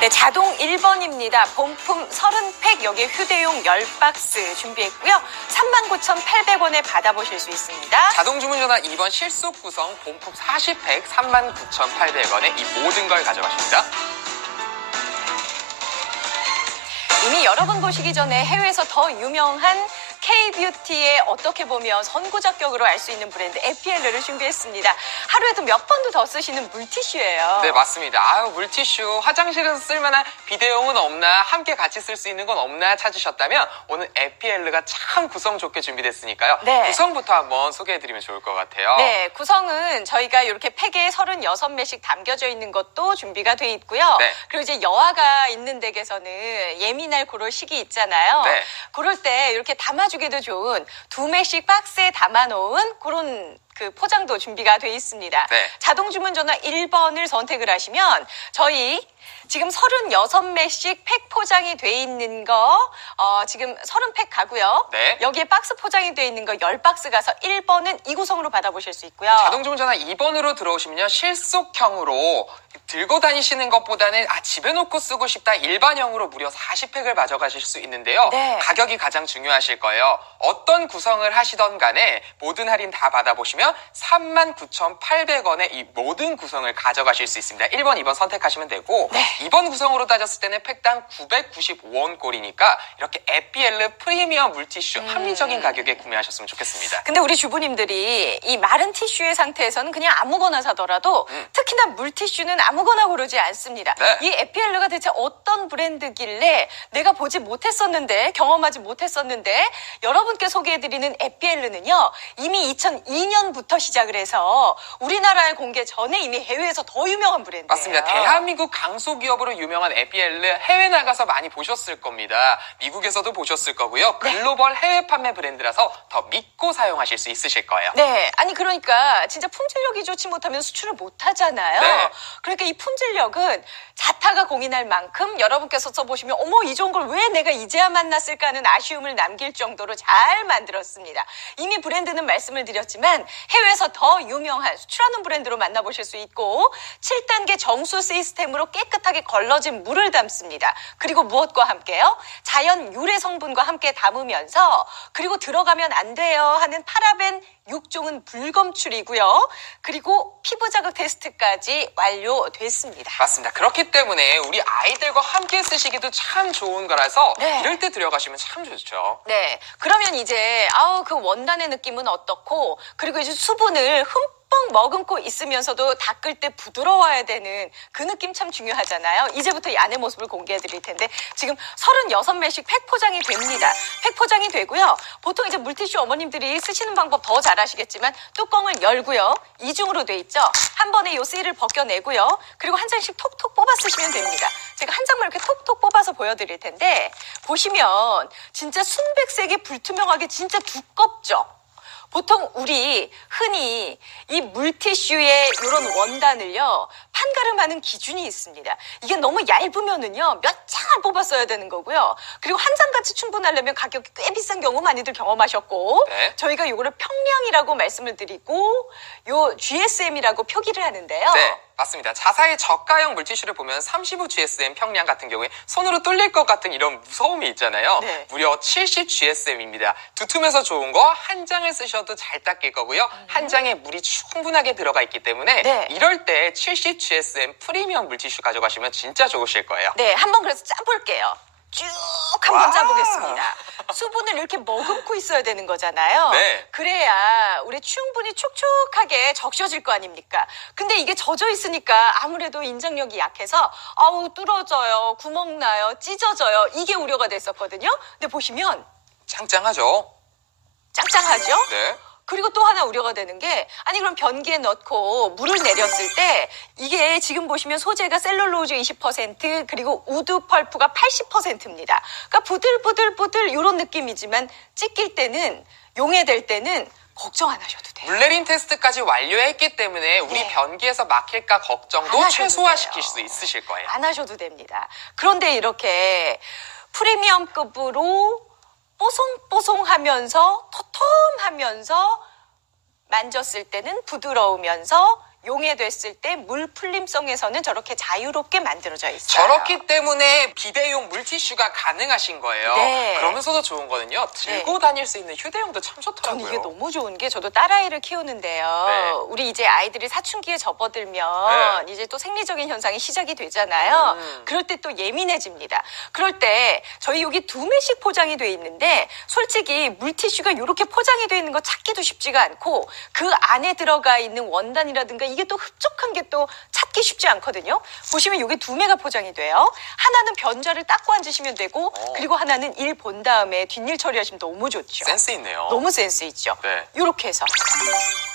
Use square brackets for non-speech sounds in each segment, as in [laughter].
네, 자동 1번입니다. 본품 30팩, 여기에 휴대용 10박스 준비했고요. 39,800원에 받아보실 수 있습니다. 자동 주문 전화 2번 실속 구성 본품 40팩 39,800원에 이 모든 걸 가져가십니다. 이미 여러 번 보시기 전에 해외에서 더 유명한 K-뷰티의 어떻게 보면 선구자격으로 알 수 있는 브랜드 에피엘르를 준비했습니다. 하루에도 몇 번도 더 쓰시는 물티슈예요. 네, 맞습니다. 아유, 물티슈 화장실에서 쓸만한 비대용은 없나 함께 같이 쓸 수 있는 건 없나 찾으셨다면 오늘 에피엘르가 참 구성 좋게 준비됐으니까요. 네. 구성부터 한번 소개해드리면 좋을 것 같아요. 네, 구성은 저희가 이렇게 팩에 36매씩 담겨져 있는 것도 준비가 돼 있고요. 네. 그리고 이제 여아가 있는 댁에서는 예민할 그럴 시기 있잖아요. 네. 그럴 때 이렇게 담아주기 도 좋은 두 매씩 박스에 담아놓은 그런 그 포장도 준비가 돼 있습니다. 네. 자동 주문 전화 1번을 선택을 하시면 저희 지금 36매씩 팩 포장이 돼 있는 거 어, 지금 30팩 가고요. 네. 여기에 박스 포장이 돼 있는 거 10박스 가서 1번은 이 구성으로 받아보실 수 있고요. 자동 주문 전화 2번으로 들어오시면요. 실속형으로 들고 다니시는 것보다는 아 집에 놓고 쓰고 싶다 일반형으로 무려 40팩을 가져가실 수 있는데요. 네. 가격이 가장 중요하실 거예요. 어떤 구성을 하시던 간에 모든 할인 다 받아보시면 39,800원에 이 모든 구성을 가져가실 수 있습니다. 1번, 2번 선택하시면 되고 네. 2번 구성으로 따졌을 때는 팩당 995원 꼴이니까 이렇게 에피엘르 프리미엄 물티슈 음. 합리적인 가격에 구매하셨으면 좋겠습니다. 근데 우리 주부님들이 이 마른 티슈의 상태에서는 그냥 아무거나 사더라도 특히나 물티슈는 아무거나 고르지 않습니다. 네. 이 에피엘르가 대체 어떤 브랜드길래 내가 보지 못했었는데 경험하지 못했었는데 여러분께 소개해드리는 에피엘르는요 이미 2002년부터 시작을 해서 우리나라에 공개 전에 이미 해외에서 더 유명한 브랜드예요. 맞습니다. 대한민국 강소기업으로 유명한 에피엘르 해외 나가서 많이 보셨을 겁니다. 미국에서도 보셨을 거고요. 네. 글로벌 해외 판매 브랜드라서 더 믿고 사용하실 수 있으실 거예요. 네, 아니 그러니까 진짜 품질력이 좋지 못하면 수출을 못 하잖아요. 네. 그러니까 이 품질력은 자타가 공인할 만큼 여러분께서 써보시면 어머 이 좋은 걸 왜 내가 이제야 만났을까 하는 아쉬움을 남길 정도로 잘 만들었습니다. 이미 브랜드는 말씀을 드렸지만 해외에서 더 유명한 수출하는 브랜드로 만나보실 수 있고 7단계 정수 시스템으로 깨끗하게 걸러진 물을 담습니다. 그리고 무엇과 함께요? 자연 유래 성분과 함께 담으면서 그리고 들어가면 안 돼요 하는 파라벤 6종은 불검출이고요. 그리고 피부 자극 테스트까지 완료됐습니다. 맞습니다. 그렇기 때문에 우리 아이들과 함께 쓰시기도 참 좋은 거라서 네. 이럴 때 들여가시면 참 좋죠. 네. 그러면 이제 아우 그 원단의 느낌은 어떻고 그리고 이제 수분을 흠뻑 머금고 있으면서도 닦을 때 부드러워야 되는 그 느낌 참 중요하잖아요. 이제부터 이 안의 모습을 공개해 드릴 텐데 지금 36매씩 팩 포장이 됩니다. 팩 포장이 되고요. 보통 이제 물티슈 어머님들이 쓰시는 방법 더 잘 아시겠지만 뚜껑을 열고요. 이중으로 돼 있죠. 한 번에 요 실을 벗겨내고요. 그리고 한 장씩 톡톡 뽑아 쓰시면 됩니다. 제가 한 장만 이렇게 톡톡 뽑아서 보여드릴 텐데 보시면 진짜 순백색이 불투명하게 진짜 두껍죠. 보통 우리 흔히 이 물티슈의 이런 원단을요 판가름하는 기준이 있습니다. 이게 너무 얇으면은요 몇 장을 뽑아 써야 되는 거고요. 그리고 한 장같이 충분하려면 가격이 꽤 비싼 경우 많이들 경험하셨고 네. 저희가 요거를 평량이라고 말씀을 드리고 요 GSM이라고 표기를 하는데요. 네, 맞습니다. 자사의 저가형 물티슈를 보면 35 GSM 평량 같은 경우에 손으로 뚫릴 것 같은 이런 무서움이 있잖아요. 네. 무려 70 GSM입니다. 두툼해서 좋은 거 한 장을 쓰셔도 잘 닦일 거고요. 한 장에 물이 충분하게 들어가 있기 때문에 네. 이럴 때 70 GSM 프리미엄 물티슈 가져가시면 진짜 좋으실 거예요. 네, 한번 그래서 짜볼게요. 쭉 한번 와. 짜보겠습니다. 수분을 이렇게 머금고 있어야 되는 거잖아요. 네. 그래야 우리 충분히 촉촉하게 적셔질 거 아닙니까? 근데 이게 젖어 있으니까 아무래도 인장력이 약해서 아우 뚫어져요, 구멍 나요, 찢어져요. 이게 우려가 됐었거든요. 근데 보시면 짱짱하죠? 짱짱하죠? 네. 그리고 또 하나 우려가 되는 게 아니 그럼 변기에 넣고 물을 내렸을 때 이게 지금 보시면 소재가 셀룰로즈 20% 그리고 우드 펄프가 80%입니다. 그러니까 부들부들부들 이런 느낌이지만 찢길 때는 용해될 때는 걱정 안 하셔도 돼요. 물내린 테스트까지 완료했기 때문에 우리 네. 변기에서 막힐까 안 걱정도 하셔도 최소화시킬 돼요. 수 있으실 거예요. 안 하셔도 됩니다. 그런데 이렇게 프리미엄급으로 뽀송뽀송하면서 토톰하면서 만졌을 때는 부드러우면서 용해됐을 때 물 풀림성에서는 저렇게 자유롭게 만들어져 있어요. 저렇기 때문에 비대용 물티슈가 가능하신 거예요. 네. 그러면서도 좋은 거는요. 들고 다닐 수 있는 휴대용도 참 저는 좋더라고요. 이게 너무 좋은 게 저도 딸아이를 키우는데요. 네. 우리 이제 아이들이 사춘기에 접어들면 이제 또 생리적인 현상이 시작이 되잖아요. 음. 그럴 때 또 예민해집니다. 그럴 때 저희 여기 두 매씩 포장이 돼 있는데 솔직히 물티슈가 이렇게 포장이 돼 있는 거 찾기도 쉽지가 않고 그 안에 들어가 있는 원단이라든가 이게 또 흡족한 게 또 찾기 쉽지 않거든요. 보시면 이게 두 매가 포장이 돼요. 하나는 변자를 닦고 앉으시면 되고 어. 그리고 하나는 일 본 다음에 뒷일 처리하시면 너무 좋죠. 센스 있네요. 너무 센스 있죠. 네. 이렇게 해서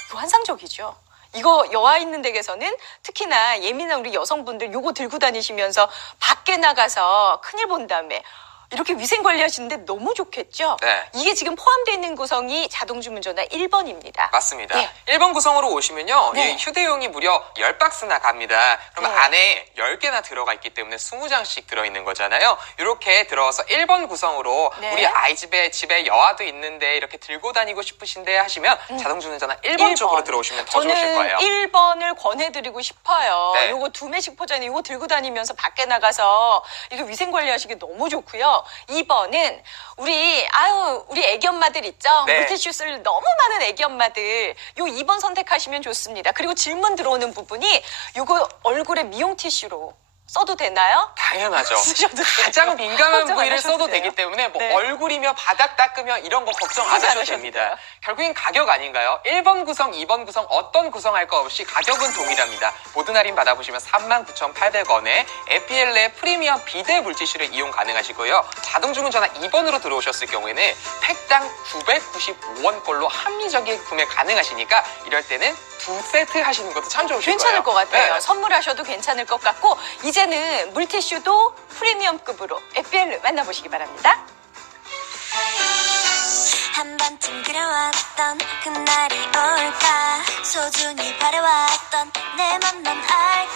이거 환상적이죠. 이거 여아 있는 댁에서는 특히나 예민한 우리 여성분들 요거 들고 다니시면서 밖에 나가서 큰일 본 다음에 이렇게 위생 관리하시는데 너무 좋겠죠? 네. 이게 지금 포함되어 있는 구성이 자동 주문 전화 1번입니다. 맞습니다. 네. 1번 구성으로 오시면요. 네. 이 휴대용이 무려 10박스나 갑니다. 그러면 네. 안에 10개나 들어가 있기 때문에 20장씩 들어있는 거잖아요. 이렇게 들어서 1번 구성으로 네. 우리 아이 집에 집에 여아도 있는데 이렇게 들고 다니고 싶으신데 하시면 자동 주문 전화 1번, 음. 일 쪽으로 번. 들어오시면 더 저는 좋으실 거예요. 1번을 권해드리고 싶어요. 네. 요거 두 매씩 포장에 요거 들고 다니면서 밖에 나가서 이거 위생 관리하시기 너무 좋고요. 2번은 우리 아유 우리 애기 엄마들 있죠. 네. 물티슈 쓸 너무 많은 애기 엄마들 요 2번 선택하시면 좋습니다. 그리고 질문 들어오는 부분이 요거 얼굴에 미용 티슈로 써도 되나요? 당연하죠. [laughs] 쓰셔도 돼요. 가장 민감한 걱정 안 부위를 하셔도 써도 돼요. 되기 때문에 뭐 네. 얼굴이며 바닥 닦으며 이런 거 걱정 안 걱정 안 하셔도 하셔도 됩니다. 돼요. 결국엔 가격 아닌가요? 1번 구성, 2번 구성 어떤 구성할 거 없이 가격은 동일합니다. 모든 할인 받아보시면 39,800원에 에피엘레 프리미엄 비대 물티슈를 이용 가능하시고요. 자동 주문 전화 2번으로 들어오셨을 경우에는 팩당 995원 꼴로 합리적인 구매 가능하시니까 이럴 때는 두 세트 하시는 것도 참 좋으실 괜찮을 거예요. 것 같아요. 네. 선물하셔도 괜찮을 것 같고 이 제는 물티슈도 프리미엄급으로 에피엘르 만나보시기 바랍니다. 한 번쯤 그려왔던 그날이 올까 소중히 바래왔던 내 맘 넌 알까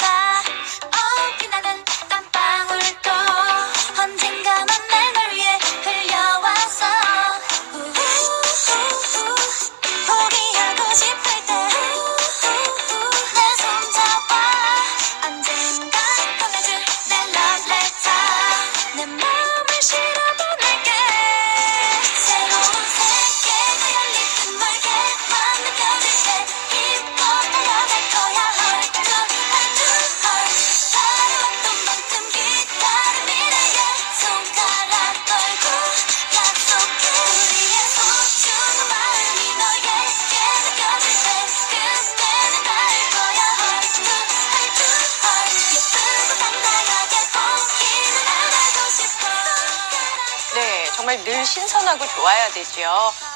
정말 늘 신선하고 좋아야 되죠.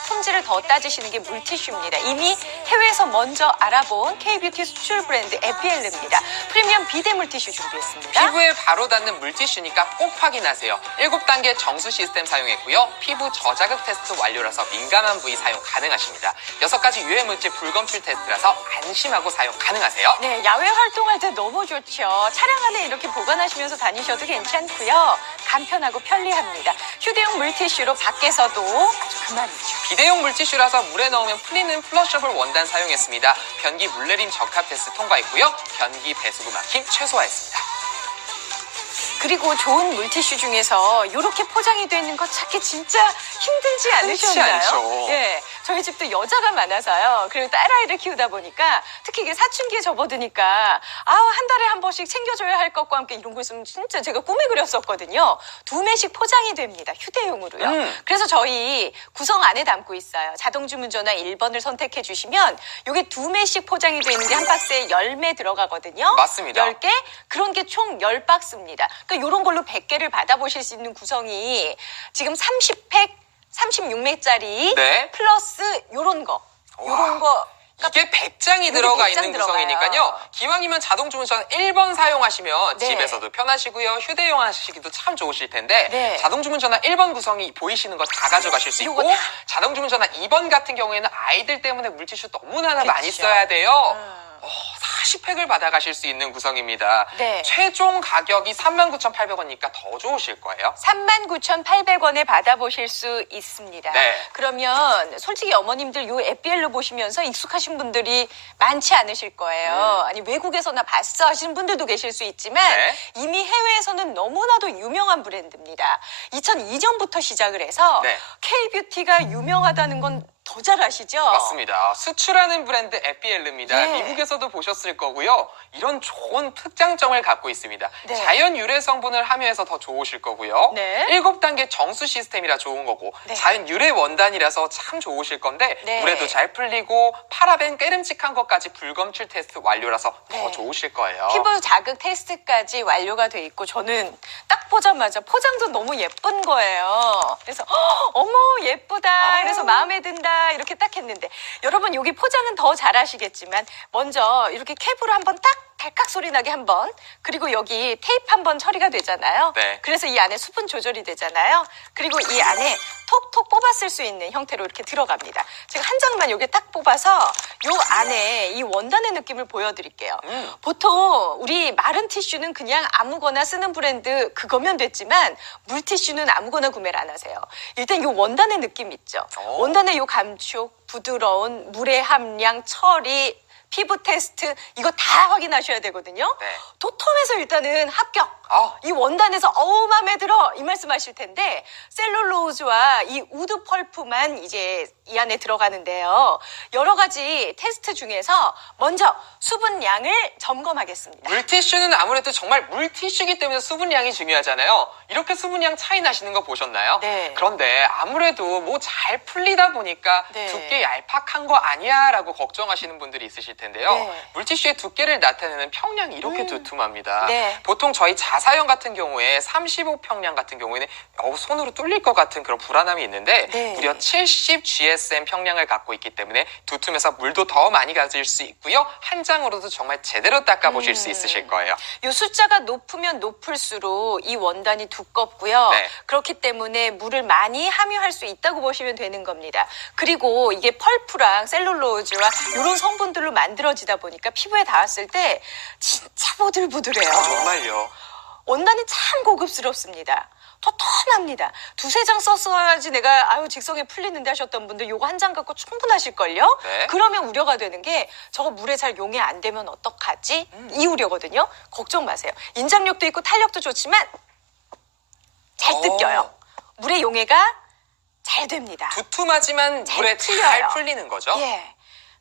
품질을 더 따지시는 게 물티슈입니다. 이미 해외에서 먼저 알아본 K뷰티 수출 브랜드 에피엘르입니다. 프리미엄 비대 물티슈 준비했습니다. 피부에 바로 닿는 물티슈니까 꼭 확인하세요. 7단계 정수 시스템 사용했고요. 피부 저자극 테스트 완료라서 민감한 부위 사용 가능하십니다. 6가지 유해 물질 불검출 테스트라서 안심하고 사용 가능하세요. 네, 야외 활동할 때 너무 좋죠. 차량 안에 이렇게 보관하시면서 다니셔도 괜찮고요. 간편하고 편리합니다. 휴대용 물티슈로 밖에서도 아주 그만이죠. 비대용 물티슈라서 물에 넣으면 풀리는 플러셔블 원단 사용했습니다. 변기 물내림 적합 테스트 통과했고요. 변기 배수구 막힘 최소화했습니다. 그리고 좋은 물티슈 중에서 이렇게 포장이 되어 있는 거 찾기 진짜 힘들지 않으셨나요? 않죠. 예. 저희 집도 여자가 많아서요. 그리고 딸아이를 키우다 보니까 특히 이게 사춘기에 접어드니까 아우 한 달에 한 번씩 챙겨줘야 할 것과 함께 이런 거 있으면 진짜 제가 꿈에 그렸었거든요. 두 매씩 포장이 됩니다. 휴대용으로요. 음. 그래서 저희 구성 안에 담고 있어요. 자동 주문 전화 1번을 선택해 주시면 이게 두 매씩 포장이 되어 있는 게한 박스에 10매 들어가거든요. 맞습니다. 10개? 그런 게 총 10박스입니다. 그러니까 이런 걸로 100개를 받아보실 수 있는 구성이 지금 30팩, 36매짜리 네. 플러스 요런 거. 요런 거. 이게 100장이 여기 들어가 100장 있는. 구성이니까요. 기왕이면 자동 주문 전 1번 사용하시면 네. 집에서도 편하시고요. 휴대용 하시기도 참 좋으실 텐데 네. 자동 주문 전화 1번 구성이 보이시는 거 다 가져가실 수 있고 요거 다. 자동 주문 전화 2번 같은 경우에는 아이들 때문에 물티슈 너무나 많이 그쵸. 써야 돼요. 음. 어, 40팩을 받아가실 수 있는 구성입니다. 네. 최종 가격이 39,800원이니까 더 좋으실 거예요. 39,800원에 받아보실 수 있습니다. 네. 그러면 솔직히 어머님들 요 에피엘로 보시면서 익숙하신 분들이 많지 않으실 거예요. 아니 외국에서나 봤어 하시는 분들도 계실 수 있지만 음. 네. 이미 해외에서는 너무나도 유명한 브랜드입니다. 2002년부터 시작을 해서 네. K-뷰티가 유명하다는 건 더 잘 아시죠? 맞습니다. 수출하는 브랜드 에피엘르입니다. 네. 미국에서도 보셨을 거고요. 이런 좋은 특장점을 갖고 있습니다. 네. 자연 유래 성분을 함유해서 더 좋으실 거고요. 네. 일곱 단계 정수 시스템이라 좋은 거고 네. 자연 유래 원단이라서 참 좋으실 건데 네. 물에도 잘 풀리고 파라벤 깨름직한 것까지 불검출 테스트 완료라서 더 네. 좋으실 거예요. 피부 자극 테스트까지 완료가 돼 있고 저는 딱 보자마자 포장도 너무 예쁜 거예요. 그래서 "헉, 어머 예쁘다. 아유. 그래서 마음에 든다 이렇게 딱 했는데 여러분 여기 포장은 더 잘하시겠지만 먼저 이렇게 캡으로 한번 딱 달칵 소리 나게 한번 그리고 여기 테이프 한번 처리가 되잖아요. 네. 그래서 이 안에 수분 조절이 되잖아요. 그리고 이 안에 톡톡 뽑았을 수 있는 형태로 이렇게 들어갑니다. 제가 한 장만 여기 딱 뽑아서 요 안에 이 원단의 느낌을 보여드릴게요. 음. 보통 우리 마른 티슈는 그냥 아무거나 쓰는 브랜드 그거면 됐지만 물티슈는 아무거나 구매를 안 하세요. 일단 요 원단의 느낌 있죠. 오. 원단의 요 감 촉, 부드러운 물의 함량, 처리, 피부 테스트 이거 다 확인하셔야 되거든요. 네. 도톰해서 일단은 합격. 아. 이 원단에서 어우 마음에 들어 이 말씀하실 텐데 셀룰로즈와 이 우드 펄프만 이제 이 안에 들어가는데요. 여러 가지 테스트 중에서 먼저 수분량을 점검하겠습니다. 물티슈는 아무래도 정말 물티슈기 때문에 수분량이 중요하잖아요. 이렇게 수분량 차이 나시는 거 보셨나요? 네. 그런데 아무래도 뭐 잘 풀리다 보니까 네. 두께 얄팍한 거 아니야 라고 걱정하시는 분들이 있으실 텐데 요. 네. 물티슈의 두께를 나타내는 평량이 이렇게 음. 두툼합니다. 네. 보통 저희 자사형 같은 경우에 35평량 같은 경우에는 어우, 손으로 뚫릴 것 같은 그런 불안함이 있는데 네. 무려 70 GSM 평량을 갖고 있기 때문에 두툼해서 물도 더 많이 가질 수 있고요. 한 장으로도 정말 제대로 닦아보실 수 음. 있으실 거예요. 요 숫자가 높으면 높을수록 이 원단이 두껍고요. 네. 그렇기 때문에 물을 많이 함유할 수 있다고 보시면 되는 겁니다. 그리고 이게 펄프랑 셀룰로즈와 이런 성분들로 만 들어지다 보니까 피부에 닿았을 때 진짜 보들보들해요. 정말요. 원단이 참 고급스럽습니다. 토톤합니다. 두세 장 썼어야지 내가 아유 직성에 풀리는데 하셨던 분들 요거 한 장 갖고 충분하실걸요? 네. 그러면 우려가 되는 게 저거 물에 잘 용해 안 되면 어떡하지? 음. 이 우려거든요. 걱정 마세요. 인장력도 있고 탄력도 좋지만 잘 오. 뜯겨요. 물의 용해가 잘 됩니다. 두툼하지만 잘 물에. 잘 풀리는 거죠. 예.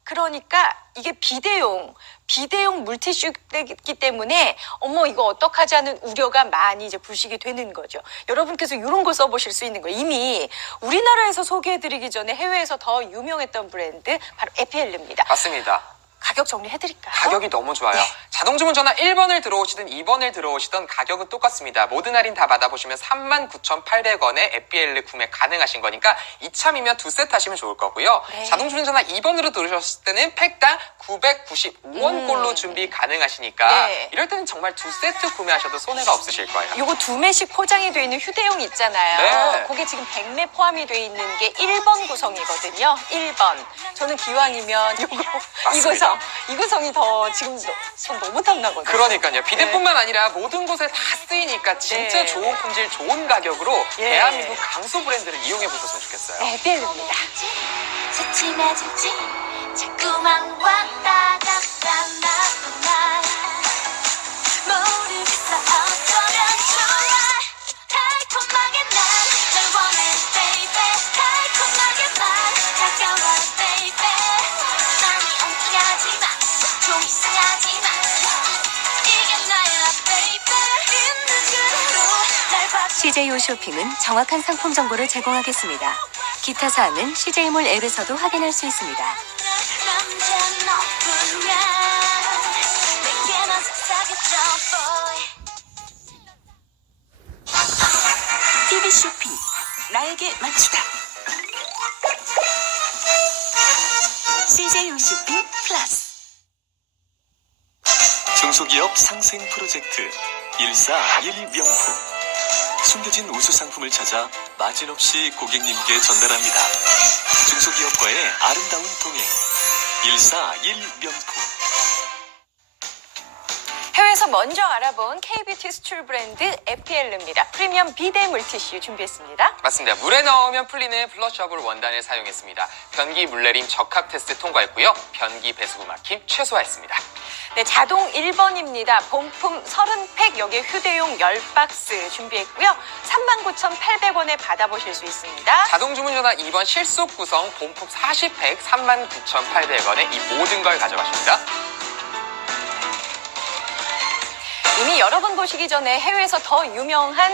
그러니까 이게 비대용, 비대용 물티슈이기 때문에 어머 이거 어떡하지 하는 우려가 많이 이제 부식이 되는 거죠. 여러분께서 이런 걸 써보실 수 있는 거예요. 이미 우리나라에서 소개해드리기 전에 해외에서 더 유명했던 브랜드 바로 에피엘르입니다. 맞습니다. 가격 정리해드릴까요? 가격이 너무 좋아요. 네. 자동 주문 전화 1번을 들어오시든 2번을 들어오시던 가격은 똑같습니다. 모든 할인 다 받아보시면 39,800원에 에피엘르 구매 가능하신 거니까 이참이면 두 세트 하시면 좋을 거고요. 네. 자동 주문 전화 2번으로 들어오셨을 때는 팩당 995원꼴로 음. 준비 가능하시니까 네. 이럴 때는 정말 두 세트 구매하셔도 손해가 없으실 거예요. 요거 두 매씩 포장이 돼 있는 휴대용 있잖아요. 네. 그게 지금 100매 포함이 돼 있는 게 1번 구성이거든요. 1번. 저는 기왕이면 요거 이 구성. 이 구성이 더 지금 너- 손 너무 탐나거든요. 그러니까요. 비대뿐만 아니라 모든 곳에 다 쓰이니까 진짜 네. 좋은 품질, 좋은 가격으로 예. 대한민국 강수 브랜드를 이용해 보셨으면 좋겠어요. 에피엘르입니다. 스침해질지 자꾸만 왔다 갔 날봐 CJ 쇼핑은 정확한 상품 정보를 제공하겠습니다. 기타 사항은 CJ몰 앱에서도 확인할 수 있습니다. TV 쇼핑 나에게 맞추다. CJ 쇼핑 플러스. 중소기업 상생 프로젝트 141 명품 숨겨진 우수 상품을 찾아 마진없이 고객님께 전달합니다. 중소기업과의 아름다운 동행 141 명품 그래서 먼저 알아본 K뷰티 수출 브랜드 에피엘르입니다. 프리미엄 비데 물티슈 준비했습니다. 맞습니다. 물에 넣으면 풀리는 플러셔블 원단을 사용했습니다. 변기 물내림 적합 테스트 통과했고요. 변기 배수구 막힘 최소화했습니다. 네, 자동 1번입니다. 본품 30팩 여기에 휴대용 10박스 준비했고요. 39,800원에 받아보실 수 있습니다. 자동 주문 전화 2번 실속 구성 본품 40팩 39,800원에 이 모든 걸 가져가십니다. 이미 여러 번 보시기 전에 해외에서 더 유명한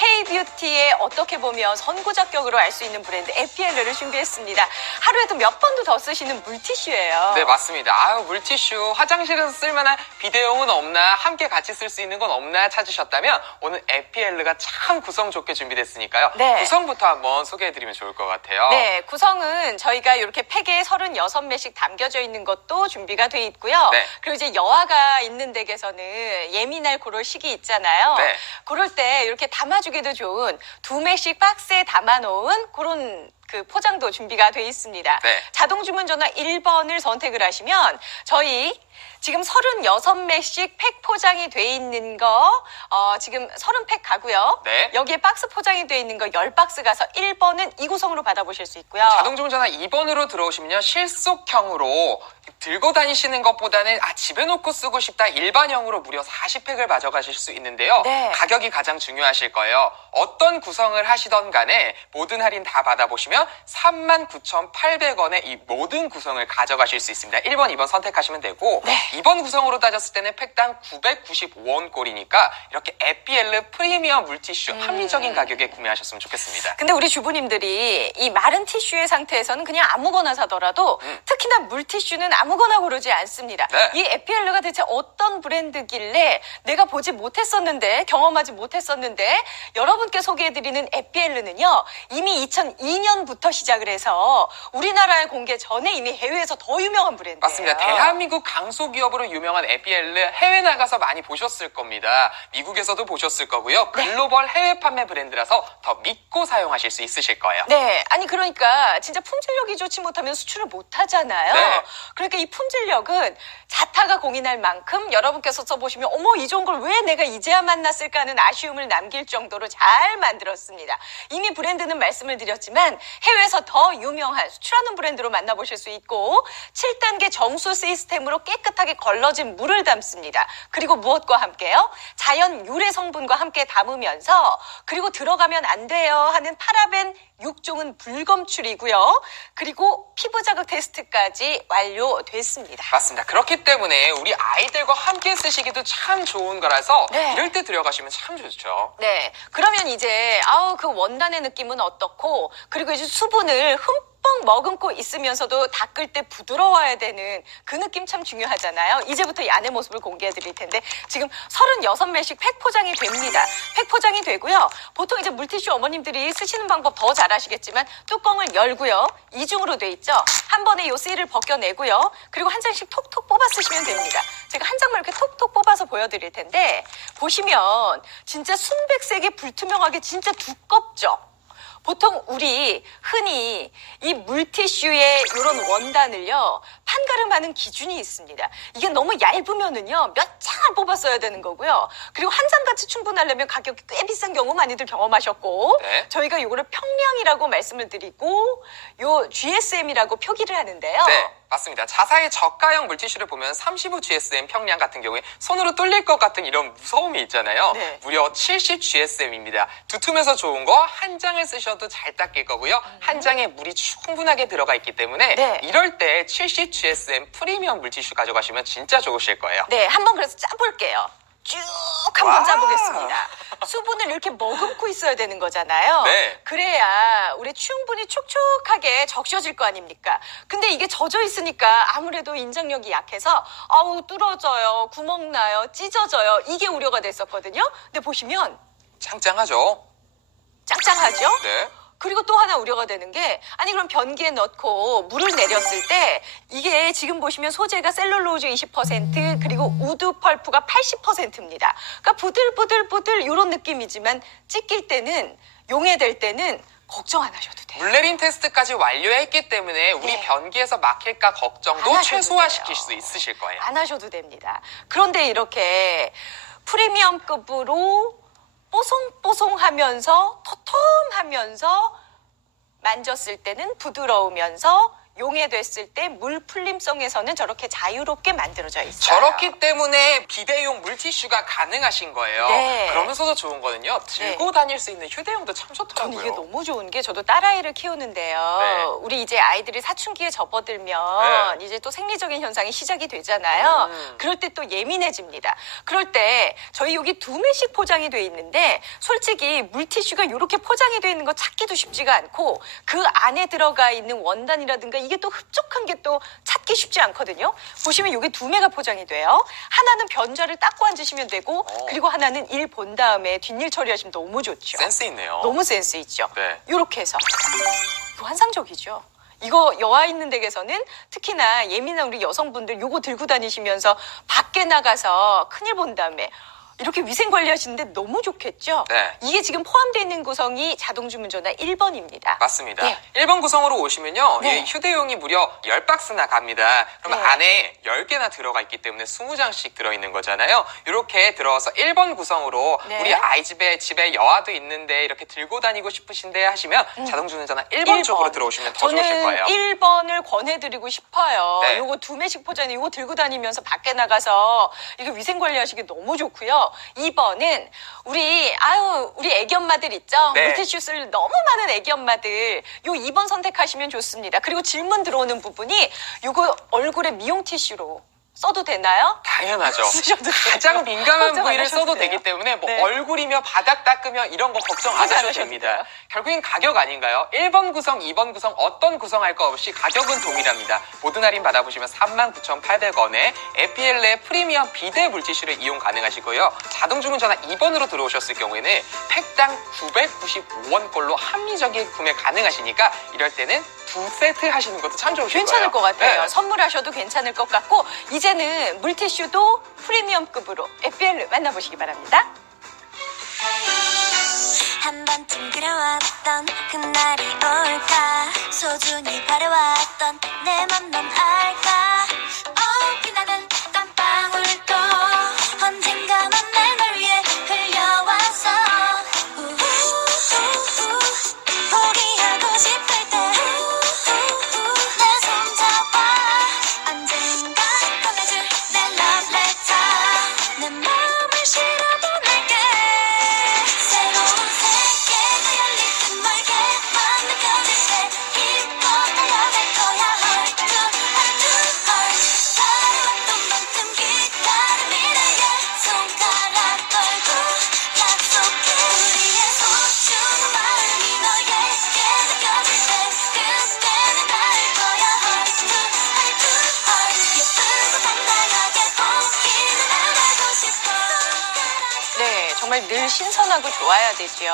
K뷰티의 어떻게 보면 선구자격으로 알 수 있는 브랜드 에피엘르를 준비했습니다. 하루에도 몇 번도 더 쓰시는 물티슈예요. 네, 맞습니다. 아유, 물티슈 화장실에서 쓸만한 비데용은 없나 함께 같이 쓸 수 있는 건 없나 찾으셨다면 오늘 에피엘르가 참 구성 좋게 준비됐으니까요. 네. 구성부터 한번 소개해드리면 좋을 것 같아요. 네, 구성은 저희가 이렇게 팩에 36매씩 담겨져 있는 것도 준비가 돼 있고요. 네. 그리고 이제 여아가 있는 댁에서는 예민할 그럴 시기 있잖아요. 네. 그럴 때 이렇게 담아주 기도 좋은 두 매씩 박스에 담아놓은 그런 그 포장도 준비가 돼 있습니다. 네. 자동 주문 전화 1번을 선택을 하시면 저희 지금 36매씩 팩 포장이 돼 있는 거 어, 지금 30팩 가고요. 네. 여기에 박스 포장이 돼 있는 거 10박스 가서 1번은 이구성으로 받아보실 수 있고요. 자동 주문 전화 2번으로 들어오시면요. 실속형으로 들고 다니시는 것보다는 아 집에 놓고 쓰고 싶다 일반형으로 무려 40팩을 가져가실 수 있는데요. 네. 가격이 가장 중요하실 거예요. 어떤 구성을 하시던 간에 모든 할인 다 받아보시면 39,800원에 이 모든 구성을 가져가실 수 있습니다. 1번, 2번 선택하시면 되고 네. 2번 구성으로 따졌을 때는 팩당 995원 꼴이니까 이렇게 에피엘르 프리미엄 물티슈 음. 합리적인 가격에 구매하셨으면 좋겠습니다. 근데 우리 주부님들이 이 마른 티슈의 상태에서는 그냥 아무거나 사더라도 음. 특히나 물티슈는 아무거나 고르지 않습니다. 네. 이 에피엘르가 대체 어떤 브랜드길래 내가 보지 못했었는데 경험하지 못했었는데 여러분께 소개해드리는 에피엘르는요 이미 2002년 부터 시작을 해서 우리나라에 공개 전에 이미 해외에서 더 유명한 브랜드예요. 맞습니다. 대한민국 강소기업으로 유명한 에피엘르 해외 나가서 많이 보셨을 겁니다. 미국에서도 보셨을 거고요. 네. 글로벌 해외 판매 브랜드라서 더 믿고 사용하실 수 있으실 거예요. 네, 아니 그러니까 진짜 품질력이 좋지 못하면 수출을 못 하잖아요. 네. 그러니까 이 품질력은 자타가 공인할 만큼 여러분께서 써보시면 어머 이 좋은 걸 왜 내가 이제야 만났을까 하는 아쉬움을 남길 정도로 잘 만들었습니다. 이미 브랜드는 말씀을 드렸지만 해외에서 더 유명한 수출하는 브랜드로 만나보실 수 있고 7단계 정수 시스템으로 깨끗하게 걸러진 물을 담습니다. 그리고 무엇과 함께요? 자연 유래 성분과 함께 담으면서 그리고 들어가면 안 돼요 하는 파라벤 6종은 불검출이고요. 그리고 피부 자극 테스트까지 완료됐습니다. 맞습니다. 그렇기 때문에 우리 아이들과 함께 쓰시기도 참 좋은 거라서 네. 이럴 때 들여가시면 참 좋죠. 네. 그러면 이제 아우 그 원단의 느낌은 어떻고 그리고 이제 수분을 흠뻑 머금고 있으면서도 닦을 때 부드러워야 되는 그 느낌 참 중요하잖아요. 이제부터 이 안의 모습을 공개해 드릴 텐데 지금 36매씩 팩 포장이 됩니다. 팩 포장이 되고요. 보통 이제 물티슈 어머님들이 쓰시는 방법 더 잘 아시겠지만 뚜껑을 열고요. 이중으로 돼 있죠. 한 번에 요 실을 벗겨내고요. 그리고 한 장씩 톡톡 뽑아 쓰시면 됩니다. 제가 한 장만 이렇게 톡톡 뽑아서 보여드릴 텐데 보시면 진짜 순백색이 불투명하게 진짜 두껍죠. 보통 우리 흔히 이 물티슈의 이런 원단을요 판가름하는 기준이 있습니다. 이게 너무 얇으면은요 몇 장을 뽑았어야 되는 거고요. 그리고 한 장같이 충분하려면 가격이 꽤 비싼 경우 많이들 경험하셨고 네. 저희가 이거를 평량이라고 말씀을 드리고 요 GSM이라고 표기를 하는데요. 네, 맞습니다. 자사의 저가형 물티슈를 보면 35 GSM 평량 같은 경우에 손으로 뚫릴 것 같은 이런 무서움이 있잖아요. 네. 무려 70 GSM입니다. 두툼해서 좋은 거 한 장을 쓰셔도 잘 닦일 거고요. 한 장에 물이 충분하게 들어가 있기 때문에 네. 이럴 때 70 GSM 프리미엄 물티슈 가져가시면 진짜 좋으실 거예요. 네, 한번 그래서 짜볼게요. 쭉 한번 와. 짜보겠습니다. 수분을 이렇게 머금고 있어야 되는 거잖아요. 네. 그래야 우리 충분히 촉촉하게 적셔질 거 아닙니까? 근데 이게 젖어 있으니까 아무래도 인장력이 약해서 아우 뚫어져요, 구멍 나요, 찢어져요. 이게 우려가 됐었거든요. 근데 보시면 짱짱하죠? 짱짱하죠? 네. 그리고 또 하나 우려가 되는 게 아니 그럼 변기에 넣고 물을 내렸을 때 이게 지금 보시면 소재가 셀룰로즈 20% 그리고 우드 펄프가 80%입니다. 그러니까 부들부들부들 이런 느낌이지만 찢길 때는 용해될 때는 걱정 안 하셔도 돼요. 물레린 테스트까지 완료했기 때문에 우리 네. 변기에서 막힐까 안 걱정도 최소화시킬 돼요. 수 있으실 거예요. 안 하셔도 됩니다. 그런데 이렇게 프리미엄급으로 뽀송뽀송하면서 토톰하면서 만졌을 때는 부드러우면서 용해됐을 때 물 풀림성에서는 저렇게 자유롭게 만들어져 있어요. 저렇기 때문에 비대용 물티슈가 가능하신 거예요. 네. 그러면서도 좋은 거는요. 들고 다닐 수 있는 휴대용도 참 좋더라고요. 이게 너무 좋은 게 저도 딸아이를 키우는데요. 네. 우리 이제 아이들이 사춘기에 접어들면 이제 또 생리적인 현상이 시작이 되잖아요. 음. 그럴 때 또 예민해집니다. 그럴 때 저희 여기 두 매씩 포장이 돼 있는데 솔직히 물티슈가 이렇게 포장이 돼 있는 거 찾기도 쉽지가 않고 그 안에 들어가 있는 원단이라든가 이게 또 흡족한 게 또 찾기 쉽지 않거든요. 보시면 이게 두 매가 포장이 돼요. 하나는 변자를 닦고 앉으시면 되고 어. 그리고 하나는 일 본 다음에 뒷일 처리하시면 너무 좋죠. 센스 있네요. 너무 센스 있죠. 네. 이렇게 해서 환상적이죠. 이거 여아 있는 댁에서는 특히나 예민한 우리 여성분들 요거 들고 다니시면서 밖에 나가서 큰일 본 다음에 이렇게 위생 관리하시는데 너무 좋겠죠? 네. 이게 지금 포함되어 있는 구성이 자동 주문 전화 1번입니다. 맞습니다. 예. 1번 구성으로 오시면요. 네. 이 휴대용이 무려 10박스나 갑니다. 그러면 네. 안에 10개나 들어가 있기 때문에 20장씩 들어있는 거잖아요. 이렇게 들어서 1번 구성으로 네. 우리 아이 집에 집에 여아도 있는데 이렇게 들고 다니고 싶으신데 하시면 자동 주문 전화 1번, 음. 일 쪽으로 번. 들어오시면 더 좋으실 거예요. 1번을 권해드리고 싶어요. 네. 요거 두 매씩 포장에 요거 들고 다니면서 밖에 나가서 이거 위생 관리하시기 너무 좋고요. 2번은 우리 아유 우리 애기 엄마들 있죠. 네. 물티슈 쓸 너무 많은 애기 엄마들 요 2번 선택하시면 좋습니다. 그리고 질문 들어오는 부분이 요거 얼굴에 미용 티슈로 써도 되나요? 당연하죠. [laughs] 쓰셔도 돼요. 가장 [laughs] 민감한 걱정 안 부위를 하셔도 써도 돼요. 되기 때문에 뭐 네. 얼굴이며 바닥 닦으며 이런 거 걱정 안 하셔도 됩니다. 결국엔 가격 아닌가요? 1번 구성, 2번 구성 어떤 구성할 거 없이 가격은 동일합니다. 모든 할인 받아보시면 39,800원에 에피엘레 프리미엄 비대 물티슈를 이용 가능하시고요. 자동 주문 전화 2번으로 들어오셨을 경우에는 팩당 995원 꼴로 합리적인 구매 가능하시니까 이럴 때는 두 세트 하시는 것도 참 좋으실 괜찮을 거예요. 것 같아요. 네. 선물하셔도 괜찮을 것 같고 이제는 물티슈도 프리미엄급으로 에피엘을 만나보시기 바랍니다. 한 번쯤 그려왔던 그날이 올까 소중히 바래왔던 내 맘 넌 알까 어 빛나는 신선하고 좋아야 되죠.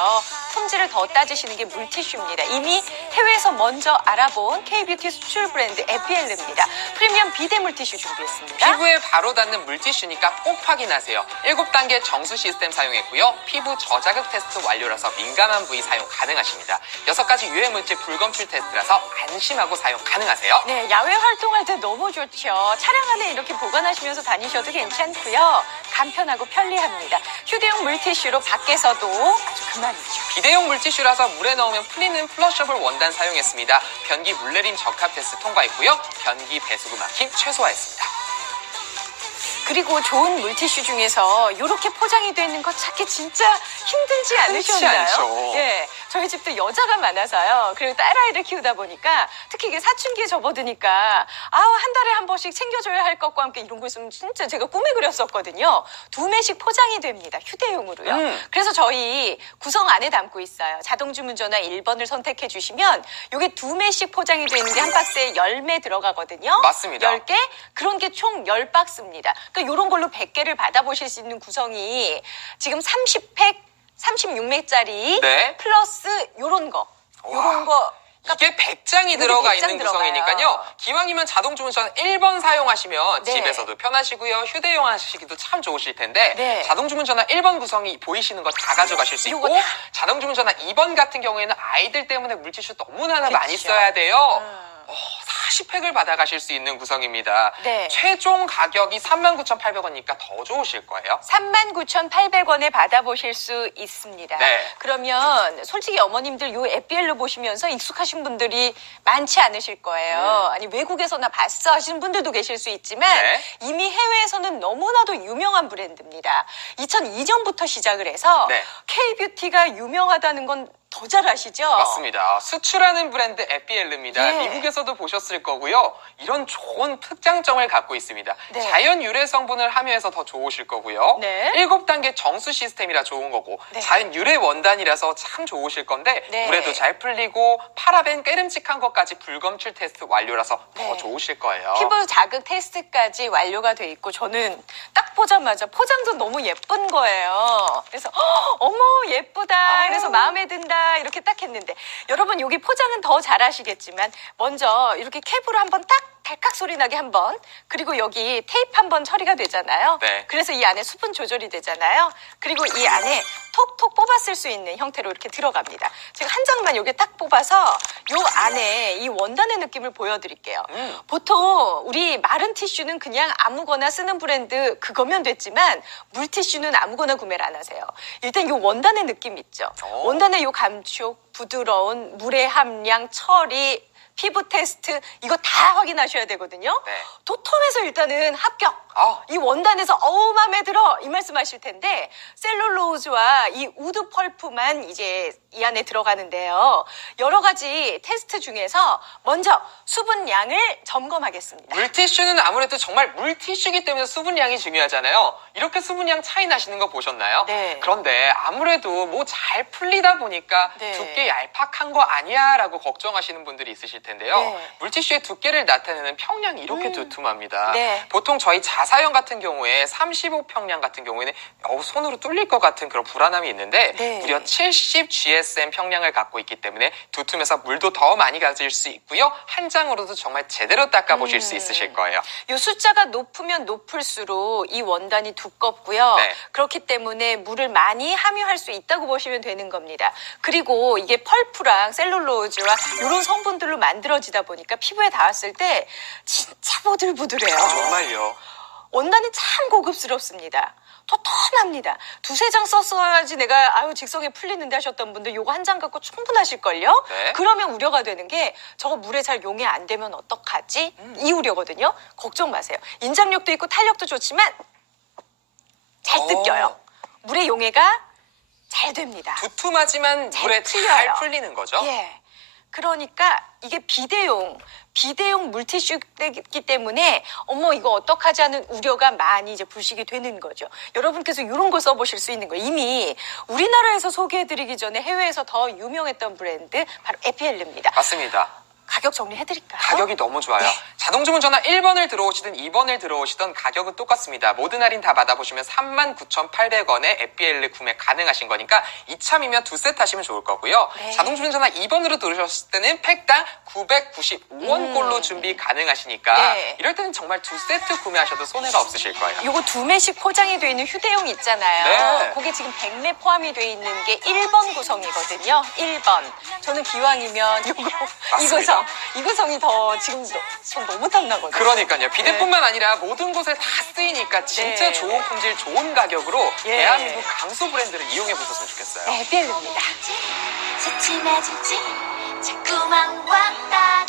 품질을 더 따지시는 게 물티슈입니다. 이미 해외에서 먼저 알아본 K뷰티 수출 브랜드 에피엘르입니다. 프리미엄 비대 물티슈 준비했습니다. 피부에 바로 닿는 물티슈니까 꼭 확인하세요. 7단계 정수 시스템 사용했고요. 피부 저자극 테스트 완료라서 민감한 부위 사용 가능하십니다. 6가지 유해 물질 불검출 테스트라서 안심하고 사용 가능하세요. 네, 야외 활동할 때 너무 좋죠. 차량 안에 이렇게 보관하시면서 다니셔도 괜찮고요. 간편하고 편리합니다. 휴대용 물티슈로 밖에서도 아주 그만이죠. 비대용 물티슈라서 물에 넣으면 풀리는 플러셔블 원단 사용했습니다. 변기 물내림 적합 테스트 통과했고요. 변기 배수구 막힘 최소화했습니다. 그리고 좋은 물티슈 중에서 이렇게 포장이 되어 있는 거 찾기 진짜 힘들지 않으셨나요? 않죠. 예. 저희 집도 여자가 많아서요. 그리고 딸아이를 키우다 보니까 특히 이게 사춘기에 접어드니까 아우 한 달에 한 번씩 챙겨줘야 할 것과 함께 이런 거 있으면 진짜 제가 꿈에 그렸었거든요. 두 매씩 포장이 됩니다. 휴대용으로요. 음. 그래서 저희 구성 안에 담고 있어요. 자동 주문 전화 1번을 선택해 주시면 이게 두 매씩 포장이 되어 있는 게 한 박스에 10매 들어가거든요. 맞습니다. 10개? 그런 게 총 10박스입니다. 그러니까 이런 걸로 100개를 받아보실 수 있는 구성이 지금 30팩, 36매짜리 네. 플러스 요런 거. 요런 와. 거 이게 100장이 들어가 100장 있는 들어가요. 구성이니까요. 기왕이면 자동 주문전 1번 사용하시면 네. 집에서도 편하시고요. 휴대용 하시기도 참 좋으실 텐데 네. 자동 주문 전화 1번 구성이 보이시는 거 다 가져가실 수 있고 요거 다. 자동 주문 전화 2번 같은 경우에는 아이들 때문에 물티슈 너무나 많이 그쵸. 써야 돼요. 음. 40팩을 받아가실 수 있는 구성입니다. 네. 최종 가격이 39,800원이니까 더 좋으실 거예요. 39,800원에 받아보실 수 있습니다. 네. 그러면 솔직히 어머님들 요 에피엘로 보시면서 익숙하신 분들이 많지 않으실 거예요. 음. 아니 외국에서나 봤어 하시는 분들도 계실 수 있지만 네. 이미 해외에서는 너무나도 유명한 브랜드입니다. 2002년부터 시작을 해서 네. K-뷰티가 유명하다는 건더 잘 아시죠? 맞습니다. 수출하는 브랜드 에피엘르입니다. 예. 미국에서도 보셨을 거고요. 이런 좋은 특장점을 갖고 있습니다. 네. 자연 유래 성분을 함유해서 더 좋으실 거고요. 네. 일곱 단계 정수 시스템이라 좋은 거고 네. 자연 유래 원단이라서 참 좋으실 건데 네. 물에도 잘 풀리고 파라벤 깨름칙한 것까지 불검출 테스트 완료라서 더 네. 좋으실 거예요. 피부 자극 테스트까지 완료가 돼 있고 저는 딱 보자마자 포장도 너무 예쁜 거예요. 그래서 "헉, 어머 예쁘다. 그래서 마음에 든다 이렇게 딱 했는데 여러분 여기 포장은 더 잘하시겠지만 먼저 이렇게 캡으로 한번 딱 달칵 소리 나게 한번 그리고 여기 테이프 한번 처리가 되잖아요. 네. 그래서 이 안에 수분 조절이 되잖아요. 그리고 이 안에 톡톡 뽑았을 수 있는 형태로 이렇게 들어갑니다. 제가 한 장만 여기 딱 뽑아서 요 안에 이 원단의 느낌을 보여드릴게요. 음. 보통 우리 마른 티슈는 그냥 아무거나 쓰는 브랜드 그거면 됐지만 물티슈는 아무거나 구매를 안 하세요. 일단 요 원단의 느낌 있죠. 오. 원단의 요 감촉, 부드러운 물의 함량, 처리, 피부 테스트 이거 다 확인하셔야 되거든요. 네. 도톰해서 일단은 합격. 아. 이 원단에서 어우 마음에 들어 이 말씀하실 텐데 셀룰로즈와 이 우드 펄프만 이제 이 안에 들어가는데요. 여러 가지 테스트 중에서 먼저 수분량을 점검하겠습니다. 물티슈는 아무래도 정말 물티슈기 때문에 수분량이 중요하잖아요. 이렇게 수분량 차이 나시는 거 보셨나요? 네. 그런데 아무래도 뭐 잘 풀리다 보니까 네. 두께 얄팍한 거 아니야 라고 걱정하시는 분들이 있으실 텐데 요. 네. 물티슈의 두께를 나타내는 평량이 이렇게 음. 두툼합니다. 네. 보통 저희 자사형 같은 경우에 35평량 같은 경우에는 어우, 손으로 뚫릴 것 같은 그런 불안함이 있는데 네. 무려 70 GSM 평량을 갖고 있기 때문에 두툼해서 물도 더 많이 가질 수 있고요. 한 장으로도 정말 제대로 닦아보실 수 음. 있으실 거예요. 요 숫자가 높으면 높을수록 이 원단이 두껍고요. 네. 그렇기 때문에 물을 많이 함유할 수 있다고 보시면 되는 겁니다. 그리고 이게 펄프랑 셀룰로즈와 이런 성분들로 만 들어지다 보니까 피부에 닿았을 때 진짜 보들보들해요. 정말요. 원단이 참 고급스럽습니다. 도톰합니다. 두세 장 썼어야지 내가 아유 직성에 풀리는데 하셨던 분들 요거 한 장 갖고 충분하실걸요? 네. 그러면 우려가 되는 게 저거 물에 잘 용해 안 되면 어떡하지? 음. 이 우려거든요. 걱정 마세요. 인장력도 있고 탄력도 좋지만 잘 오. 뜯겨요. 물의 용해가 잘 됩니다. 두툼하지만 잘 물에 풀려요. 잘 풀리는 거죠. 예. 그러니까 이게 비대용, 비대용 물티슈이기 때문에 어머 이거 어떡하지 하는 우려가 많이 이제 불식이 되는 거죠. 여러분께서 이런 걸 써보실 수 있는 거예요. 이미 우리나라에서 소개해드리기 전에 해외에서 더 유명했던 브랜드 바로 에피엘르입니다. 맞습니다. 가격 정리해드릴까요? 가격이 너무 좋아요. 네. 자동 주문 전화 1번을 들어오시든 2번을 들어오시던 가격은 똑같습니다. 모든 할인 다 받아보시면 39,800원에 에피엘르 구매 가능하신 거니까 이참이면 두 세트 하시면 좋을 거고요. 네. 자동 주문 전화 2번으로 들어오셨을 때는 팩당 995원꼴로 음. 준비 가능하시니까 네. 이럴 때는 정말 두 세트 구매하셔도 손해가 없으실 거예요. 요거 두 매씩 포장이 되어 있는 휴대용 있잖아요. 네. 그게 지금 100매 포함이 되어 있는 게 1번 구성이거든요. 1번. 저는 기왕이면 요거 이 구성. 이 구성이 더 지금 너- 전 너무 탐나거든요. 그러니까요. 비대뿐만 아니라 모든 곳에 다 쓰이니까 진짜 네. 좋은 품질, 좋은 가격으로 예. 대한민국 강소 브랜드를 이용해 보셨으면 좋겠어요. 에피엘르입니다. 스치해질지 자꾸만 왔다